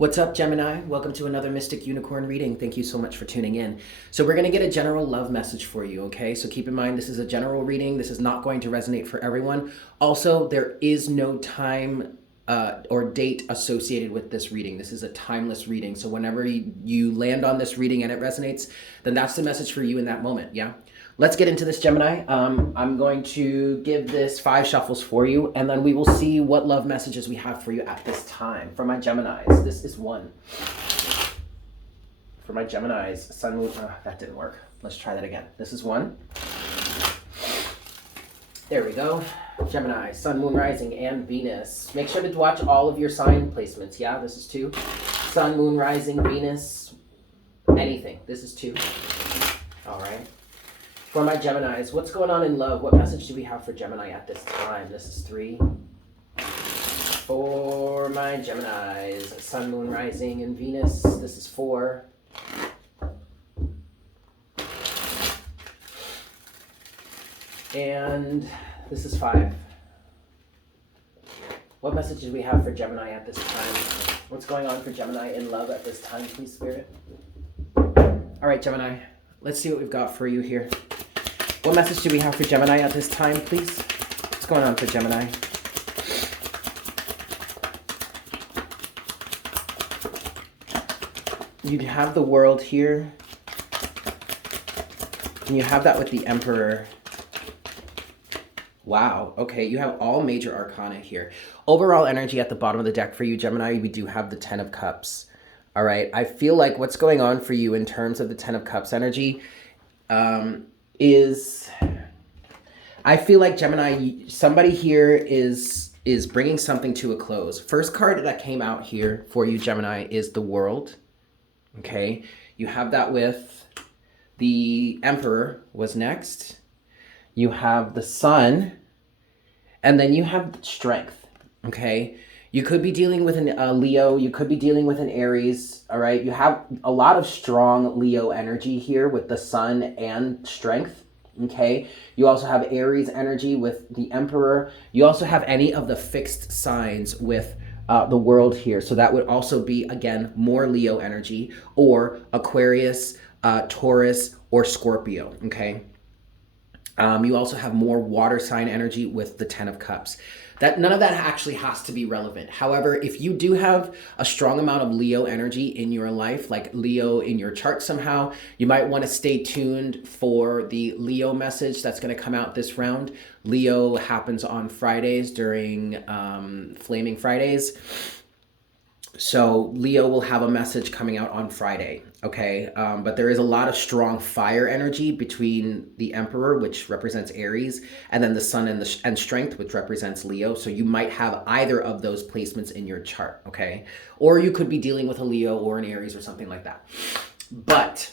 What's up, Gemini? Welcome to another Mystic Unicorn reading. Thank you so much for tuning in. So we're going to get a general love message for you, okay? So keep in mind, this is a general reading. This is not going to resonate for everyone. Also, there is no time or date associated with this reading. This is a timeless reading. So whenever you land on this reading and it resonates, then that's the message for you in that moment, yeah? Let's get into this, Gemini. I'm going to give this 5 shuffles for you, and then we will see what love messages we have for you at this time. For my Geminis, this is 1. For my Geminis, Sun, Moon, that didn't work. Let's try that again. This is 1. There we go. Gemini, Sun, Moon, Rising, and Venus. Make sure to watch all of your sign placements. Yeah, this is 2. Sun, Moon, Rising, Venus, anything. This is 2. All right. For my Geminis, what's going on in love? What message do we have for Gemini at this time? This is 3. For my Geminis, Sun, Moon, Rising, and Venus, this is 4. And this is 5. What message do we have for Gemini at this time? What's going on for Gemini in love at this time, please, Spirit? All right, Gemini, let's see what we've got for you here. What message do we have for Gemini at this time, please? What's going on for Gemini? You have the World here. And you have that with the Emperor. Wow, okay, you have all major arcana here. Overall energy at the bottom of the deck for you, Gemini, we do have the 10 of Cups. All right, I feel like what's going on for you in terms of the 10 of Cups energy is, I feel like Gemini, somebody here is bringing something to a close. First card that came out here for you, Gemini, is the World. Okay, you have that with the Emperor was next. You have the Sun, and then you have Strength. Okay, you could be dealing with an Leo. You could be dealing with an Aries. All right, you have a lot of strong Leo energy here with the Sun and Strength. Okay, you also have Aries energy with the Emperor. You also have any of the fixed signs with the World here. So that would also be, again, more Leo energy, or Aquarius, Taurus, or Scorpio. Okay. You also have more water sign energy with the 10 of Cups. None of that actually has to be relevant. However, if you do have a strong amount of Leo energy in your life, like Leo in your chart somehow, you might want to stay tuned for the Leo message that's going to come out this round. Leo happens on Fridays during Flaming Fridays. So Leo will have a message coming out on Friday, okay? But there is a lot of strong fire energy between the Emperor, which represents Aries, and then the Sun and Strength, which represents Leo. So you might have either of those placements in your chart, okay? Or you could be dealing with a Leo or an Aries or something like that. But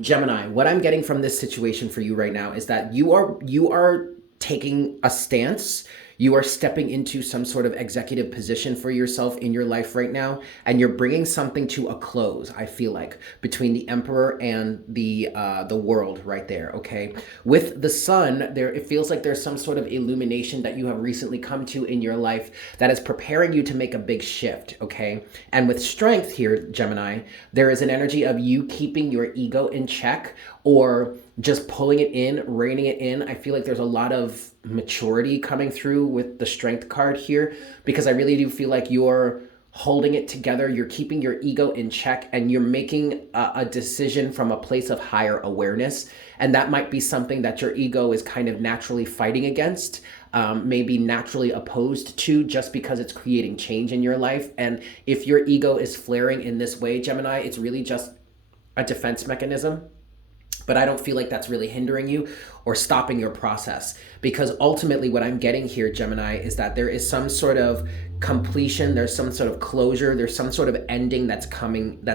Gemini, what I'm getting from this situation for you right now is that you are taking a stance. You are stepping into some sort of executive position for yourself in your life right now, and you're bringing something to a close, I feel like, between the Emperor and the World right there, okay? With the Sun, it feels like there's some sort of illumination that you have recently come to in your life that is preparing you to make a big shift, okay? And with Strength here, Gemini, there is an energy of you keeping your ego in check, or just pulling it in, reining it in. I feel like there's a lot of maturity coming through with the Strength card here, because I really do feel like you're holding it together. You're keeping your ego in check, and you're making a decision from a place of higher awareness. And that might be something that your ego is kind of naturally fighting against, maybe naturally opposed to, just because it's creating change in your life. And if your ego is flaring in this way, Gemini, it's really just a defense mechanism. But I don't feel like that's really hindering you or stopping your process, because ultimately what I'm getting here, Gemini, is that there is some sort of completion, there's some sort of closure, there's some sort of ending that's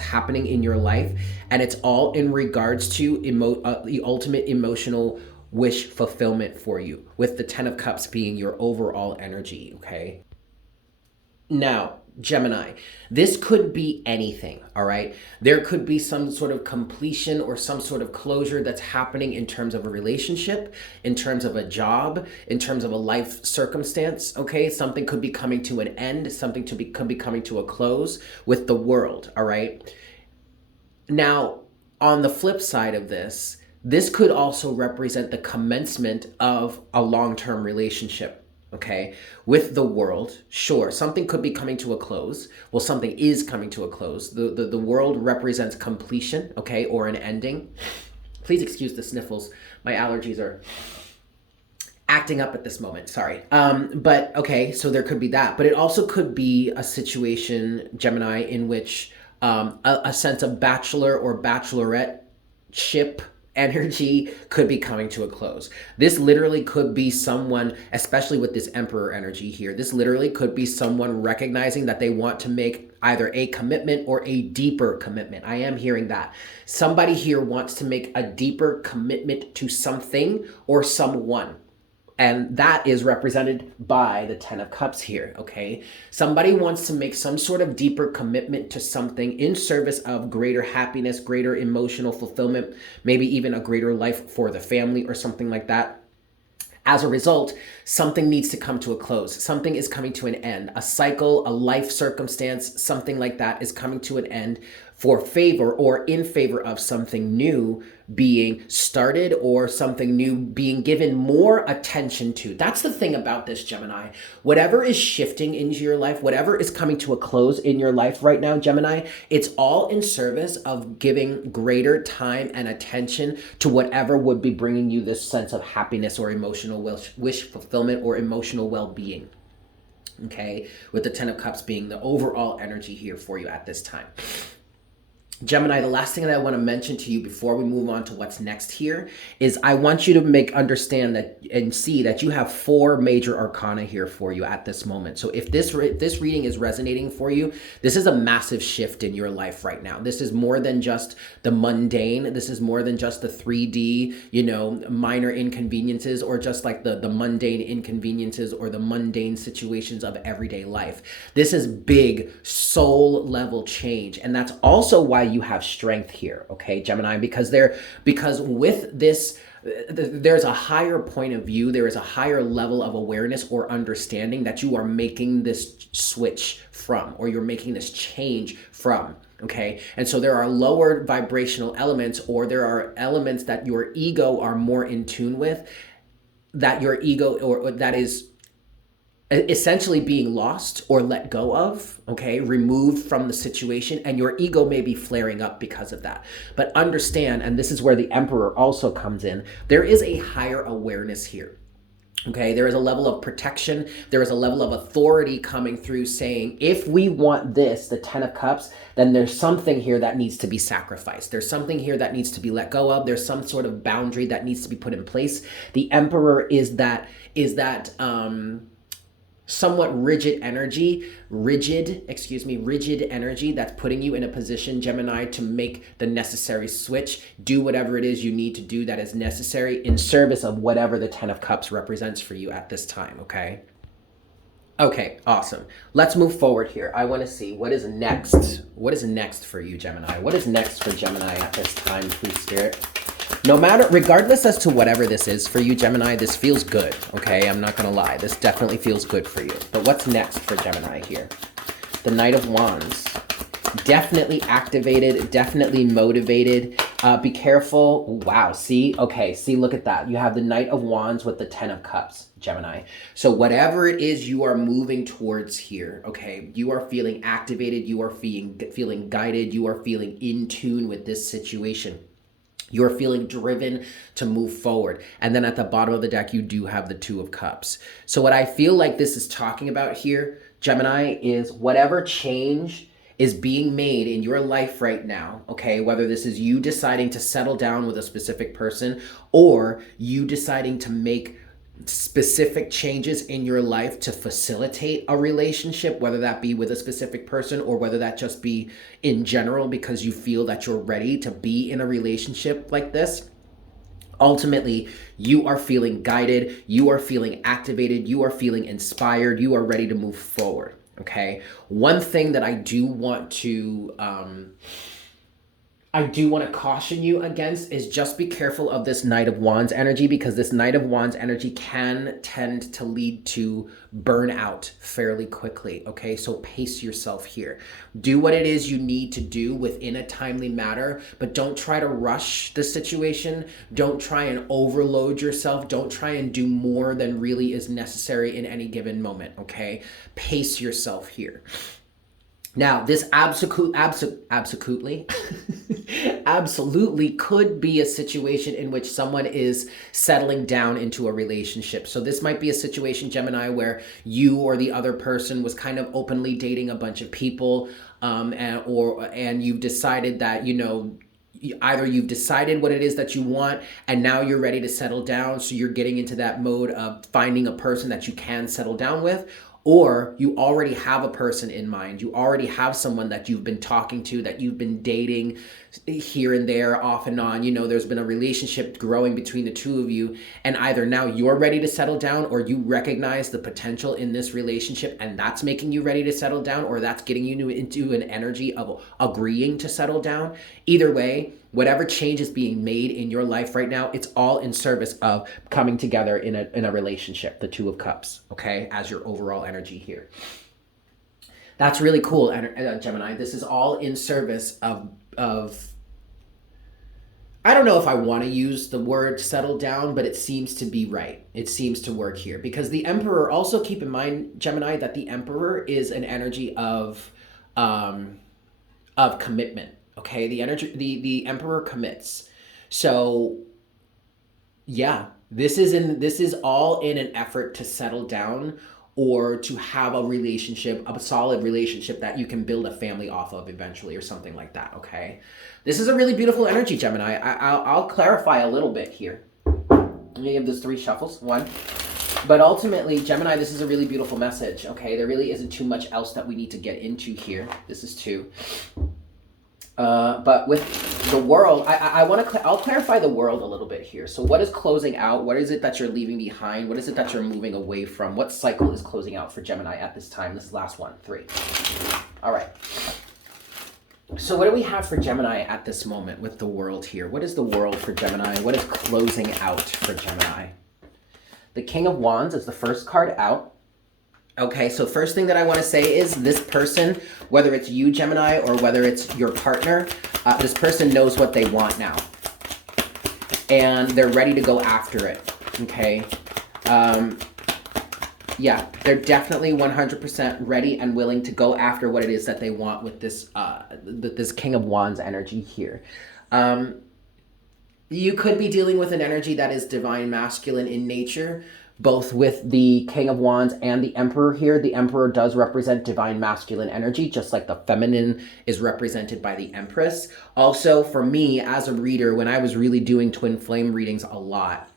happening in your life, and it's all in regards to the ultimate emotional wish fulfillment for you, with the 10 of Cups being your overall energy, okay? Now, Gemini, this could be anything, all right? There could be some sort of completion or some sort of closure that's happening in terms of a relationship, in terms of a job, in terms of a life circumstance, okay? Something could be coming to an end, something could be coming to a close with the world, all right? Now, on the flip side of this, this could also represent the commencement of a long-term relationship, okay, with the world. Sure, something could be coming to a close. Well, something is coming to a close. The world represents completion, okay, or an ending. Please excuse the sniffles. My allergies are acting up at this moment. Sorry. But okay, so there could be that. But it also could be a situation, Gemini, in which a sense of bachelor or bachelorette ship energy could be coming to a close. This literally could be someone, especially with this emperor energy here, this literally could be someone recognizing that they want to make either a commitment or a deeper commitment. I am hearing that. Somebody here wants to make a deeper commitment to something or someone. And that is represented by the Ten of Cups here, okay? Somebody wants to make some sort of deeper commitment to something in service of greater happiness, greater emotional fulfillment, maybe even a greater life for the family or something like that. As a result, something needs to come to a close. Something is coming to an end. A cycle, a life circumstance, something like that is coming to an end for favor or in favor of something new being started or something new being given more attention to. That's the thing about this, Gemini. Whatever is shifting into your life, whatever is coming to a close in your life right now, Gemini, it's all in service of giving greater time and attention to whatever would be bringing you this sense of happiness or emotional wish fulfillment or emotional well-being. Okay, with the Ten of Cups being the overall energy here for you at this time. Gemini, the last thing that I want to mention to you before we move on to what's next here is I want you to understand that and see that you have 4 major arcana here for you at this moment. So if this reading is resonating for you, this is a massive shift in your life right now. This is more than just the mundane. This is more than just the 3D, minor inconveniences or just like the mundane inconveniences or the mundane situations of everyday life. This is big soul level change. And that's also why you have strength here, okay, Gemini, because with this, there's a higher point of view, there is a higher level of awareness or understanding that you are making this switch from, or you're making this change from, okay? And so there are lower vibrational elements, or there are elements that your ego are more in tune with, that your ego, or that is essentially being lost or let go of, okay, removed from the situation, and your ego may be flaring up because of that. But understand, and this is where the Emperor also comes in, there is a higher awareness here. Okay, there is a level of protection, there is a level of authority coming through saying, if we want this, the Ten of Cups, then there's something here that needs to be sacrificed. There's something here that needs to be let go of. There's some sort of boundary that needs to be put in place. The Emperor is that somewhat rigid energy that's putting you in a position, Gemini, to make the necessary switch, do whatever it is you need to do that is necessary in service of whatever the Ten of Cups represents for you at this time, okay? Okay, awesome. Let's move forward here. I want to see what is next. What is next for you, Gemini? What is next for Gemini at this time, please, Spirit? Regardless as to whatever this is for you, Gemini, this feels good, okay? I'm not going to lie. This definitely feels good for you. But what's next for Gemini here? The Knight of Wands. Definitely activated, definitely motivated. Be careful. Wow, see? Okay, see, look at that. You have the Knight of Wands with the Ten of Cups, Gemini. So whatever it is you are moving towards here, okay, you are feeling activated, you are feeling guided, you are feeling in tune with this situation. You're feeling driven to move forward. And then at the bottom of the deck, you do have the Two of Cups. So what I feel like this is talking about here, Gemini, is whatever change is being made in your life right now, okay, whether this is you deciding to settle down with a specific person or you deciding to make specific changes in your life to facilitate a relationship, whether that be with a specific person or whether that just be in general because you feel that you're ready to be in a relationship like this. Ultimately, you are feeling guided, you are feeling activated, you are feeling inspired, you are ready to move forward. Okay. One thing that I do want to caution you against is just be careful of this Knight of Wands energy, because this Knight of Wands energy can tend to lead to burnout fairly quickly. Okay, so pace yourself here. Do what it is you need to do within a timely manner, but don't try to rush the situation. Don't try and overload yourself. Don't try and do more than really is necessary in any given moment. Okay, pace yourself here. Now, this absolutely absolutely could be a situation in which someone is settling down into a relationship. So this might be a situation, Gemini, where you or the other person was kind of openly dating a bunch of people, and you've decided that, you know, either you've decided what it is that you want and now you're ready to settle down. So you're getting into that mode of finding a person that you can settle down with, or you already have a person in mind. You already have someone that you've been talking to, that you've been dating here and there, off and on. You know, there's been a relationship growing between the two of you, and either now you're ready to settle down, or you recognize the potential in this relationship and that's making you ready to settle down, or that's getting you into an energy of agreeing to settle down. Either way, whatever change is being made in your life right now, it's all in service of coming together in a relationship, the Two of Cups, okay, as your overall energy here. That's really cool, Gemini. This is all in service of I don't know if I want to use the word settle down, but it seems to be right. It seems to work here, because the Emperor, also keep in mind, Gemini, that the Emperor is an energy of commitment. Okay, the Emperor commits. So yeah, this is all in an effort to settle down, or to have a relationship, a solid relationship that you can build a family off of eventually, or something like that. Okay, this is a really beautiful energy, Gemini. I'll clarify a little bit here. Let me give this 3 shuffles. 1. But ultimately, Gemini, this is a really beautiful message. Okay, there really isn't too much else that we need to get into here. This is 2. But with the world, I'll clarify the world a little bit here. So what is closing out? What is it that you're leaving behind? What is it that you're moving away from? What cycle is closing out for Gemini at this time? This is last one, 3. All right. So what do we have for Gemini at this moment with the world here? What is the world for Gemini? What is closing out for Gemini? The King of Wands is the first card out. Okay, so first thing that I want to say is this person, whether it's you, Gemini, or whether it's your partner, this person knows what they want now. And they're ready to go after it, okay? Yeah, they're definitely 100% ready and willing to go after what it is that they want with this, this King of Wands energy here. You could be dealing with an energy that is divine masculine in nature, both with the King of Wands and the Emperor here. The Emperor does represent divine masculine energy, just like the feminine is represented by the Empress. Also, for me as a reader, when I was really doing twin flame readings a lot,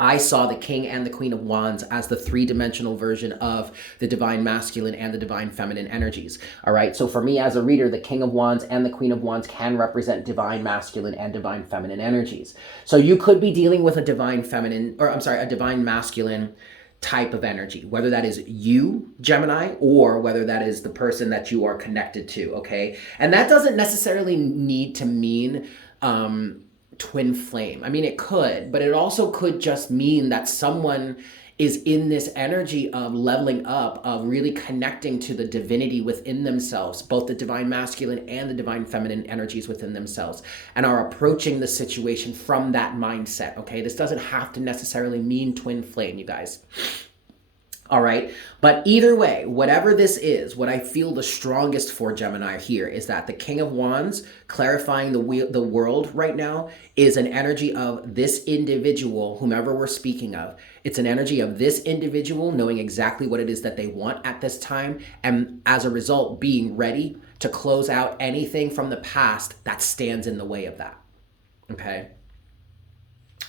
I saw the King and the Queen of Wands as the 3-dimensional version of the divine masculine and the divine feminine energies. All right. So for me as a reader, the King of Wands and the Queen of Wands can represent divine masculine and divine feminine energies. So you could be dealing with a divine feminine, or I'm sorry, a divine masculine type of energy, whether that is you, Gemini, or whether that is the person that you are connected to. Okay. And that doesn't necessarily need to mean, twin flame. I mean, it could, but it also could just mean that someone is in this energy of leveling up, of really connecting to the divinity within themselves, both the divine masculine and the divine feminine energies within themselves, and are approaching the situation from that mindset. Okay, this doesn't have to necessarily mean twin flame, you guys. All right. But either way, whatever this is, what I feel the strongest for Gemini here is that the King of Wands, clarifying the world right now, is an energy of this individual, whomever we're speaking of. It's an energy of this individual knowing exactly what it is that they want at this time, and as a result, being ready to close out anything from the past that stands in the way of that. Okay.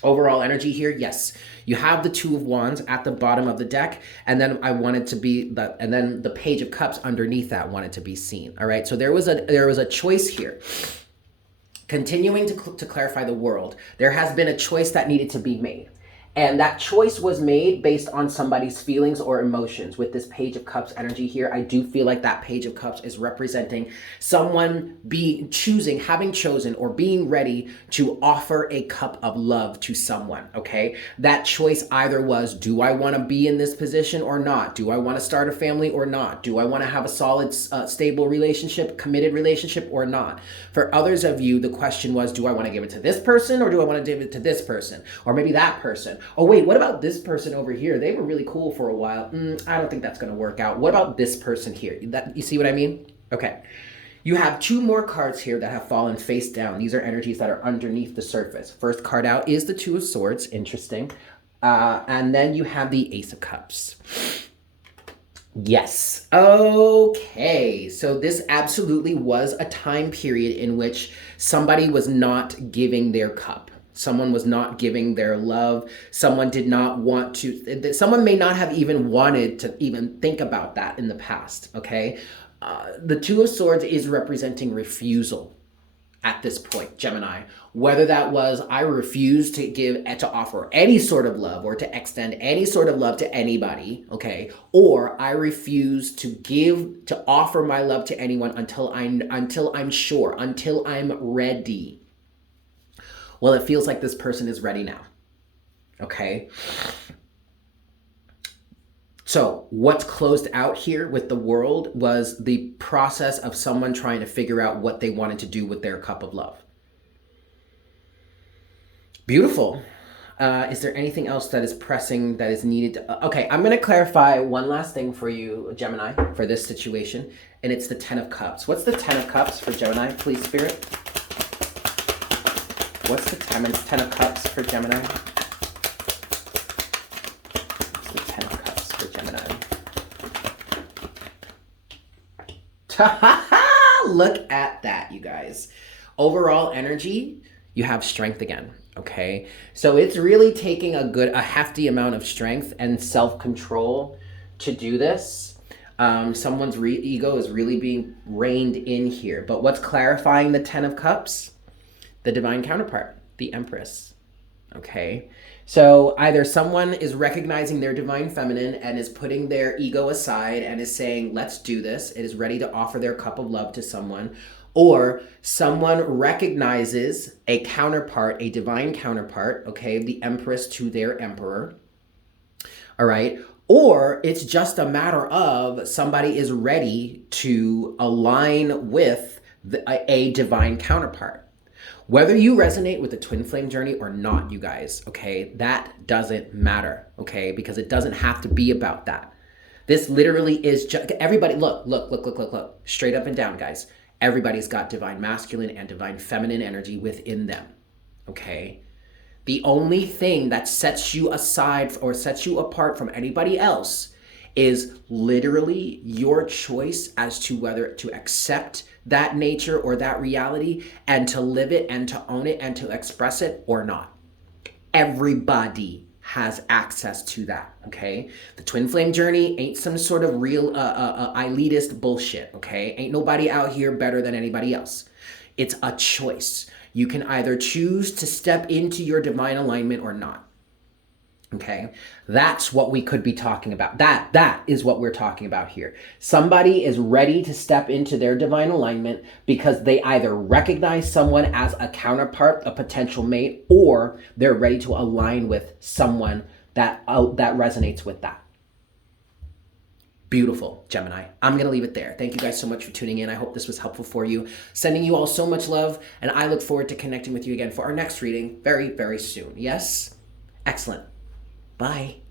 Overall energy here, yes, you have the Two of Wands at the bottom of the deck, and then I wanted to be and then the Page of Cups underneath that wanted to be seen. All right, so there was a choice here. Continuing to clarify the world, there has been a choice that needed to be made, And that choice was made based on somebody's feelings or emotions. With this Page of Cups energy here, I do feel like that Page of Cups is representing someone having chosen or being ready to offer a cup of love to someone, okay? That choice either was, do I want to be in this position or not? Do I want to start a family or not? Do I want to have a solid, stable relationship, committed relationship or not? For others of you, the question was, do I want to give it to this person or do I want to give it to this person? Or maybe that person. Oh wait, what about this person over here? They were really cool for a while. I don't think that's going to work out. What about this person here? You see what I mean? Okay. You have two more cards here that have fallen face down. These are energies that are underneath the surface. First card out is the Two of Swords. Interesting. And then you have the Ace of Cups. Yes. Okay. So this absolutely was a time period in which somebody was not giving their cup. Someone was not giving their love. Someone did not want to, someone may not have even wanted to even think about that in the past, okay? The Two of Swords is representing refusal at this point, Gemini. Whether that was, I refuse to offer any sort of love or to extend any sort of love to anybody, okay? Or I refuse to offer my love to anyone until I'm sure, until I'm ready. Well, it feels like this person is ready now, okay? So what's closed out here with the World was the process of someone trying to figure out what they wanted to do with their cup of love. Beautiful. Is there anything else that is pressing, that is needed? Okay, I'm going to clarify one last thing for you, Gemini, for this situation, and it's the Ten of Cups. What's the Ten of Cups for Gemini, please, Spirit? What's the Ten of Cups for Gemini? What's the Ten of Cups for Gemini? Look at that, you guys. Overall energy, you have strength again, okay? So it's really taking a hefty amount of strength and self-control to do this. Someone's ego is really being reined in here. But what's clarifying the Ten of Cups? The divine counterpart, the Empress, okay? So either someone is recognizing their divine feminine and is putting their ego aside and is saying, let's do this. It is ready to offer their cup of love to someone. Or someone recognizes a counterpart, a divine counterpart, okay? The Empress to their Emperor, all right? Or it's just a matter of somebody is ready to align with a divine counterpart. Whether you resonate with the twin flame journey or not, you guys, okay, that doesn't matter, okay, because it doesn't have to be about that. This literally is just, everybody, look, straight up and down, guys. Everybody's got divine masculine and divine feminine energy within them, okay? The only thing that sets you aside or sets you apart from anybody else is literally your choice as to whether to accept that nature or that reality and to live it and to own it and to express it or not. Everybody has access to that, okay? The twin flame journey ain't some sort of real elitist bullshit, okay? Ain't nobody out here better than anybody else. It's a choice. You can either choose to step into your divine alignment or not. Okay, that's what we could be talking about. That is what we're talking about here. Somebody is ready to step into their divine alignment because they either recognize someone as a counterpart, a potential mate, or they're ready to align with someone that resonates with that. Beautiful, Gemini. I'm going to leave it there. Thank you guys so much for tuning in. I hope this was helpful for you. Sending you all so much love, and I look forward to connecting with you again for our next reading very, very soon. Yes? Excellent. Bye.